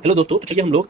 Hello दोस्तों, तो चलिए हम लोग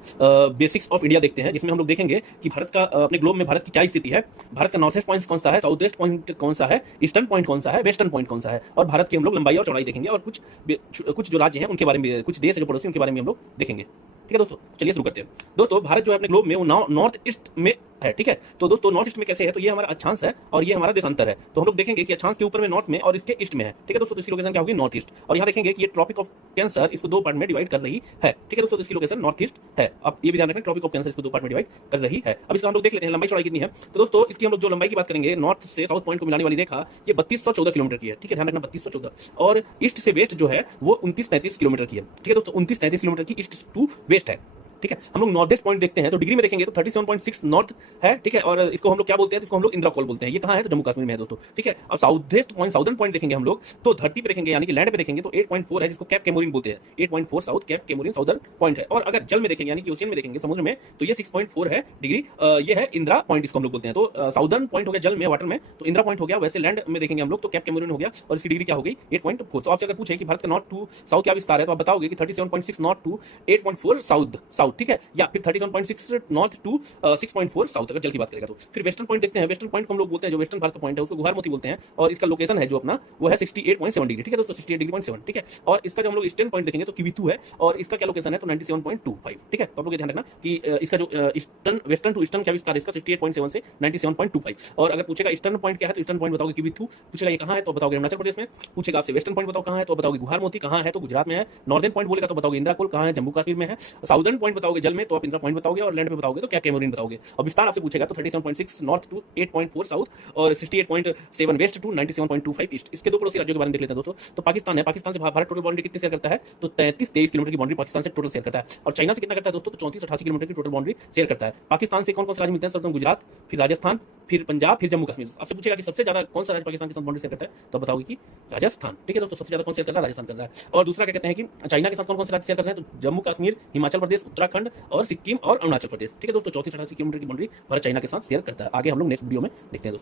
बेसिक्स ऑफ इंडिया देखते हैं, जिसमें हम लोग देखेंगे कि भारत का अपने ग्लोब में भारत की क्या स्थिति है। भारत का नॉर्थ ईस्ट पॉइंट कौन सा है, साउथ ईस्ट पॉइंट कौन सा है, ईस्टर्न पॉइंट कौन सा है, वेस्टर्न पॉइंट कौन सा है, और भारत की हम लोग लंबाई और चौड़ाई देखेंगे, और कुछ जो राज्य हैं उनके बारे में, कुछ देश है जो पड़ोसी, उनके बारे में हम लोग देखेंगे। ठीक है दोस्तों, चलिए शुरू करते हैं। दोस्तों, भारत जो है अपने ग्लोब में वो नॉर्थ ईस्ट में है। ठीक है, तो दोस्तों नॉर्थ ईस्ट में कैसे है, तो ये हमारा अक्षांश है और ये हमारा देशांतर है। तो हम लोग देखेंगे कि अक्षांश के ऊपर में नॉर्थ में और इसके ईस्ट में है। ठीक है दोस्तों, तो इसकी लोकेशन क्या होगी, नॉर्थ ईस्ट। और यहाँ देखेंगे कि ये ट्रॉपिक ऑफ कैंसर इसको दो पार्ट में डिवाइड कर रही है। ठीक है दोस्तों, तो इसकी लोकेशन नॉर्थ ईस्ट है। अब ये भी ध्यान रखें, ट्रॉपिक ऑफ कैंसर इसको दो पार्ट में डिवाइड कर रही है। अब इसका हम लोग देख लेते हैं लंबाई चौड़ाई कितनी है। तो दोस्तों इसकी हम लोग जो लंबाई की बात करेंगे, नॉर्थ से साउथ पॉइंट को मिलाने वाली रेखा, ये 3214 किलोमीटर की है। ठीक है, ध्यान रखना 3214। और ईस्ट से वेस्ट जो है वो 2933 किलोमीटर की है। ठीक है दोस्तों, 2933 किलोमीटर की ईस्ट टू वेस्ट है। ठीक है, हम लोग नॉर्थ ईस्ट पॉइंट देखते हैं तो डिग्री में देखेंगे तो 37.6 नॉर्थ है। ठीक है, और इसको हम लोग क्या बोलते हैं, तो इसको हम लोग इंदिरा कोल बोलते हैं। ये कहाँ है, तो जम्मू कश्मीर में है दोस्तों। ठीक है, और south east point, southern point देखेंगे हम लोग तो धरती पे देखेंगे, यानी कि लैंड पे देखेंगे तो 8.4 है, जिसको कैप केमोरिन बोलते हैं। 8.4 south cap Comorin southern point है। और अगर जल में देखेंगे, यानी कि ओशियन में देखेंगे, समुद्र में, तो ये 6.4 है डिग्री। ये है इंदिरा पॉइंट, इसको हम लोग बोलते हैं। तो साउदर्न पॉइंट हो गया जल में, वाटर में, तो इंदिरा पॉइंट हो गया। वैसे लैंड में देखेंगे हम लोग तो कैप केमोरिन हो गया, और इसकी डिग्री क्या हो गई, 8.4। तो आपसे अगर पूछे कि भारत का नॉर्थ टू साउथ क्या विस्तार है, तो आप बताओगे कि 37.6 नॉर्थ टू 8.4 साउथ। ठीक है, या फिर 37.6 नॉर्थ टू 6.4 साउथ, अगर जल की बात करेगा तो। फिर वेस्टर्न पॉइंट देखते हैं। वेस्टर्न पॉइंट को हम लोग बोलते हैं, जो वेस्टर्न भारत का पॉइंट है उसको गुहार मोती बोलते हैं, और इसका लोकेशन है जो अपना वो है 68.7 डिग्री। ठीक है दोस्तों, 68.7। ठीक है, और इसका जब हम लोग ईस्टर्न पॉइंट देखेंगे तो किविथू है, और इसका क्या लोकेशन है, तो 97.25। ठीक है, तो आप लोग ध्यान रखना कि इसका जो ईस्टर्न वेस्टर्न टू ईस्टर्न क्या विस्तार है इसका 68.7 से 97.25। और अगर पूछेगा ईस्टर्न पॉइंट क्या है, तो ईस्टर्न पॉइंट बताओगे किविथू। पूछेगा ये कहाँ है, तो बताओगे अरुणाचल प्रदेश में। पूछेगा आपसे वेस्टर्न पॉइंट बताओ कहाँ है, तो बताओगे गुहार मोती। कहाँ है, तो गुजरात में है। नॉर्दर्न पॉइंट बोलेगा तो बताओगे इंदिरा कोल। कहाँ है, जम्मू कश्मीर में है। साउदर्न पॉइंट बताओगे जल में, तो आप इंदिरा पॉइंट बताओगे, और लैंड पे बताओगे तो क्या केमोरिन बताओगे। और विस्तार आपसे पूछेगा तो 37.6 नॉर्थ टू 8.4 साउथ, और 68.7 वेस्ट टू 97.25 ईस्ट। इसके दो पड़ोसी राज्यों के बारे में देख लेते हैं दोस्तों। तो पाकिस्तान है, पाकिस्तान से भारत टोटल बाउंड्री कितनी शेयर करता है, तो 33-23 किलोमीटर की बाउंड्री पाकिस्तान से टोटल शेयर करता है। और चाइना से कितना करता है दोस्तों, तो 34-88 किलोमीटर की टोटल बाउंड्री शेयर करता है। पाकिस्तान से कौन कौन से राज्य मिलते हैं, सर्वप्रथम गुजरात, फिर राजस्थान, फिर पंजाब, फिर जम्मू कश्मीर। आपसे पूछेगा कि सबसे ज्यादा कौन सा राज्य पाकिस्तान के साथ बाउंड्री शेयर करता है, तो बताओगे कि राजस्थान। ठीक है दोस्तों, सबसे ज्यादा कौन शेयर कर रहा है, राजस्थान कर रहा है। और दूसरा क्या कहते हैं कि चाइना के साथ कौन कौन से राज्य शेयर कर रहे हैं, तो जम्मू कश्मीर, हिमाचल प्रदेश, उत्तराखंड और सिक्किम और अरुणाचल प्रदेश। ठीक है दोस्तों, 34-88 किलोमीटर की बाउंड्री भारत चाइना के साथ शेयर करता है। आगे हम लोग नेक्स्ट वीडियो में देखते हैं दोस्तों।